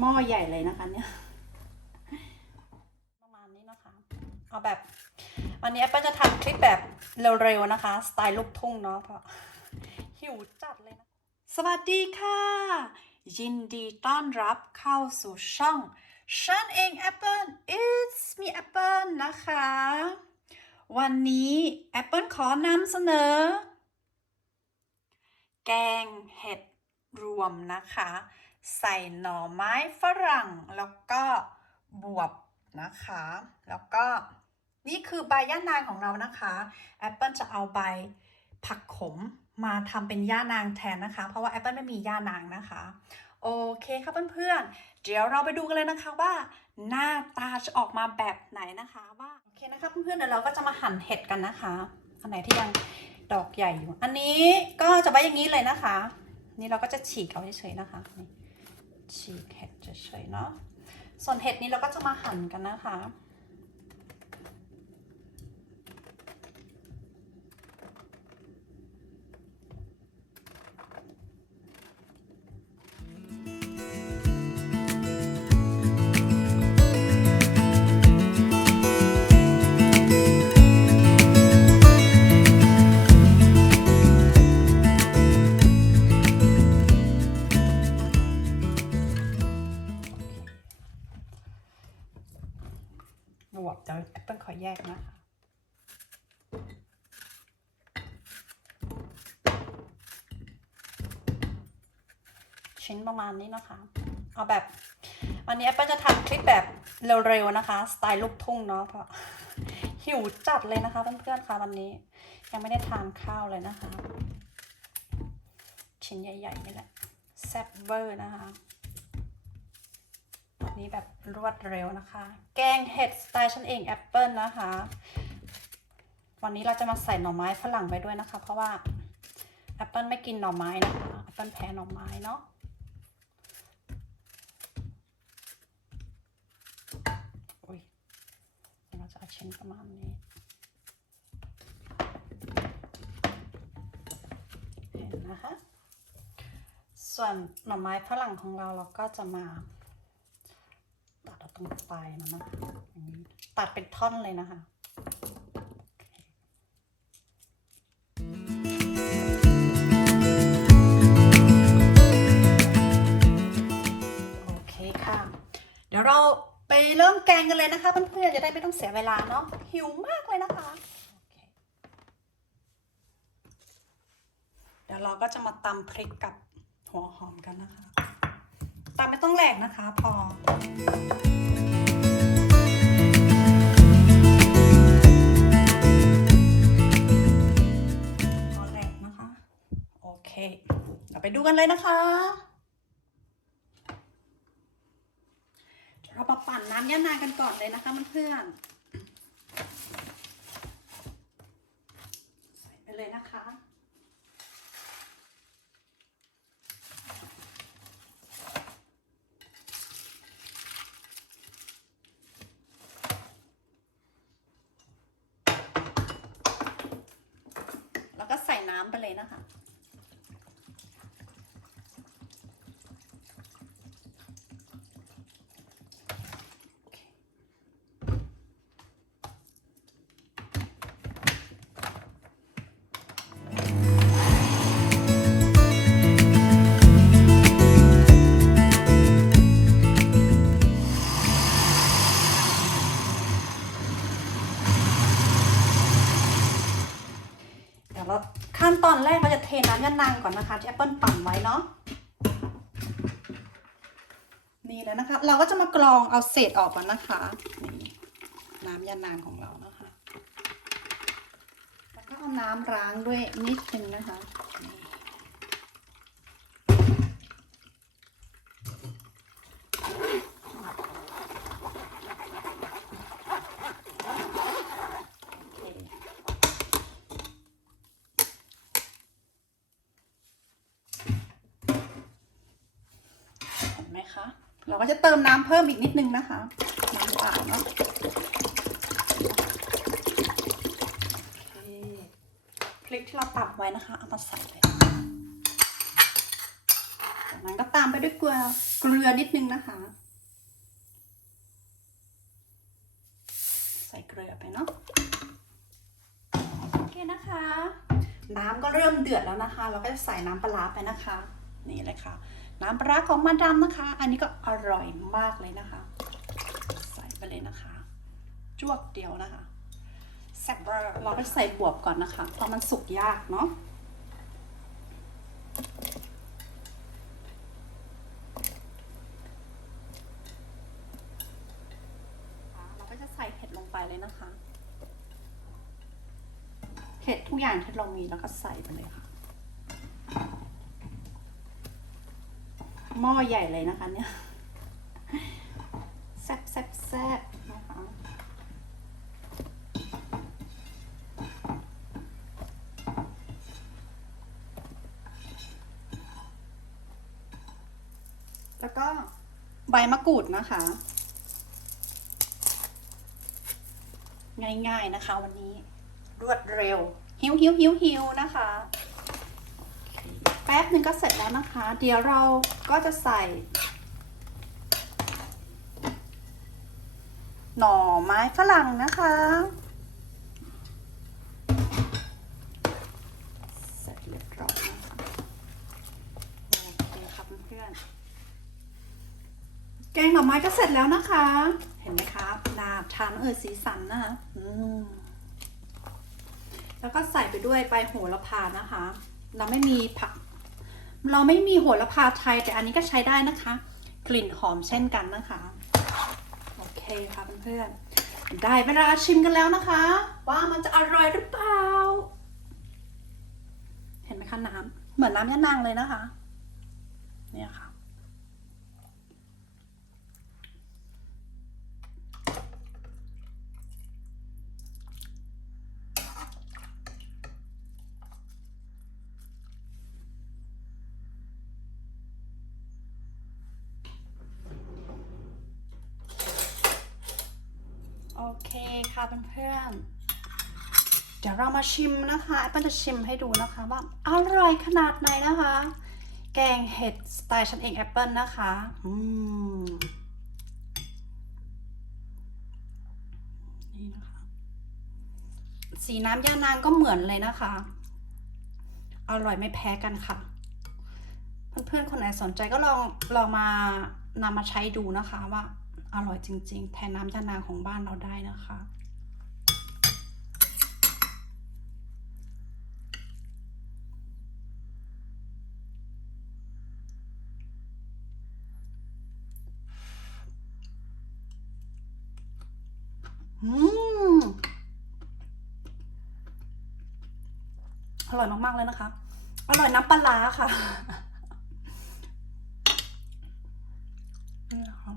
หม้อใหญ่เลยนะคะเนี่ยประมาณนี้นะคะ เอาแบบวันนี้แอปเปิลจะทำคลิปแบบเร็วๆนะคะ สไตล์ลูกทุ่งเนาะเพราะหิวจัดเลยนะ สวัสดีค่ะ ยินดีต้อนรับเข้าสู่ช่องฉันเอง Apple it's me Apple นะคะ วันนี้ Apple ขอนำเสนอ แกงเห็ดรวมนะคะ ใส่หน่อไม้ฝรั่ง แล้วก็บวบนะคะ แล้วก็นี่คือใบย่านางของเรานะคะ Apple จะเอาใบผักขมมาทำเป็นย่านางแทนนะคะ เพราะว่า Apple ไม่มีย่านางนะคะโอเคครับเพื่อนๆ เดี๋ยวเราไปดูกันเลยนะคะว่าหน้าตาจะออกมาแบบไหนนะคะว่าโอเคนะคะเพื่อนๆเดี๋ยวเราก็จะมาหั่นเห็ดกันนะคะ อันไหนที่ยังดอกใหญ่อยู่ อันนี้ก็จะไว้อย่างนี้เลยนะคะ นี่เราก็จะฉีกเอาเฉยๆนะคะนี่ ฉีกเห็ดเฉยๆเนาะส่วนเห็ดนี้เราก็จะมาหั่นกันนะคะ ชิ้นประมาณนี้นะคะ เอาแบบ วันนี้แอปเปิลจะทำคลิปแบบเร็วๆนะคะ สไตล์ลูกทุ่งเนาะเพราะหิวจัดเลยนะคะเพื่อนๆคะวันนี้ ยังไม่ได้ทานข้าวเลยนะคะ ชิ้นใหญ่ๆนี่แหละแซ่บเวอร์นะคะอันนี้แบบรวดเร็วนะคะ แกงเห็ดสไตล์ฉันเองแอปเปิลนะคะ วันนี้เราจะมาใส่หน่อไม้ฝรั่งไปด้วยนะคะ เพราะว่าแอปเปิลไม่กินหน่อไม้นะคะแอปเปิลแพ้หน่อไม้เนาะอุ้ยเดี๋ยว เราจะเอาชิ้นประมาณนี้เห็นนะคะ ส่วนหน่อไม้ฝรั่งของเราเราก็จะมาตัดตรงปลายมันนะคะอย่างนี้ตัดเป็นท่อนเลยนะคะโอเคค่ะเดี๋ยวเรา ไปเริ่มแกงกันเลยนะคะเพื่อนๆจะได้ไม่ต้องเสียเวลาเนาะหิวมากเลยนะคะเคเดี๋ยวเราก็จะมาตำพริกกับหัวหอมกันนะคะตำไม่ต้องแหลกนะคะพอพอแหลกนะคะ โอเค เราไปดูกันเลยนะคะ เรามาปั่นน้ำย่านางกันก่อนเลยนะคะเพื่อนๆใส่ไปเลยนะคะแล้วก็ใส่น้ำไปเลยนะคะ แล้วขั้นตอนแรกเราจะเทน้ำยานางก่อนนะคะที่แอปเปิลปั่นไว้เนาะนี่แล้วนะคะ เราก็จะมากรองเอาเศษออกก่อนนะคะนี่น้ำยานางของเรานะคะ แล้วก็เอาน้ำล้างด้วยนิดนึงนะคะนี่โอเคเห็นไหม คะ เราก็จะเติมน้ำเพิ่มอีกนิดนึงนะคะ น้ำเปล่าเนาะพริกที่เราตัดไว้นะคะ เอามาใส่เลยจากนั้นก็ตามไปด้วยเกลือเกลือนิดนึงนะคะ ใส่เกลือไปเนาะโอเคนะคะ น้ำก็เริ่มเดือดแล้วนะคะ เราก็จะใส่น้ำปลาไปนะคะ นี่เลยค่ะ น้ำปลาของมาดามนะคะ อันนี้ก็อร่อยมากเลยนะคะ ใส่ไปเลยนะคะ จวกเดียวนะคะแซ่บเบอร์เราก็ใส่บวบก่อนนะคะ เพราะมันสุกยากเนาะเราก็จะใส่เห็ดลงไปเลยนะคะ เห็ดทุกอย่างที่เรามีแล้วก็ใส่ไปเลยค่ะ หม้อใหญ่เลยนะคะเนี่ยแซ่บแซ่บแซ่บนะคะแล้วก็ใบมะกรูดนะคะ ง่ายๆนะคะวันนี้รวดเร็วหิวหิวหิวหิวนะคะ แป๊บหนึ่งก็เสร็จแล้วนะคะ เดี๋ยวเราก็จะใส่ หน่อไม้ฝรั่งนะคะ เสร็จเรียบร้อยนะคะโอเคครับเพื่อนๆแกงหน่อไม้ก็เสร็จแล้วนะคะ เห็นไหมครับน่าทานเออสีสันนะคะอืมแล้วก็ใส่ไปด้วยใบโหระพานะคะ เราไม่มีผัก เราไม่มีโหระพาไทยแต่อันนี้ก็ใช้ได้นะคะ กลิ่นหอมเช่นกันนะคะ โอเคค่ะเพื่อนๆได้เวลาชิมกันแล้วนะคะ ว่ามันจะอร่อยหรือเปล่า เห็นไหมคะน้ำเหมือนน้ำยะนางเลยนะคะ เนี่ยค่ะ โอเค่ะเพื่อนๆ เดี๋ยวเรามาชิมนะคะแอปเปิลจะชิมให้ดูนะคะว่าอร่อยขนาดไหนนะคะ แกงเห็ดสไตล์ฉันเองแอปเปิลนะคะอืมนี่นะคะ สีน้ำยานางก็เหมือนเลยนะคะ อร่อยไม่แพ้กันค่ะเพื่อนๆ คนไหนสนใจก็ลองลองมานำมาใช้ดูนะคะว่าอร่อยจริง ๆ แทนน้ำยานางของบ้านเราได้นะคะ อืมอร่อยมาก ๆ เลยนะคะ อร่อยน้ำปลาร้าค่ะนี่นะคะ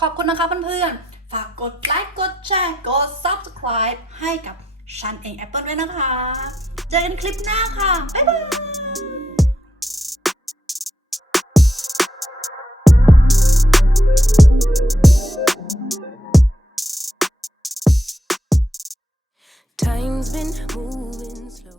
ขอบคุณนะคะเพื่อนๆ ฝากกดไลค์ กดแชร์ กด subscribe ให้กับฉันเอง Apple ด้วยนะคะ เจอกันคลิปหน้าค่ะ บ๊ายบาย Time's been moving.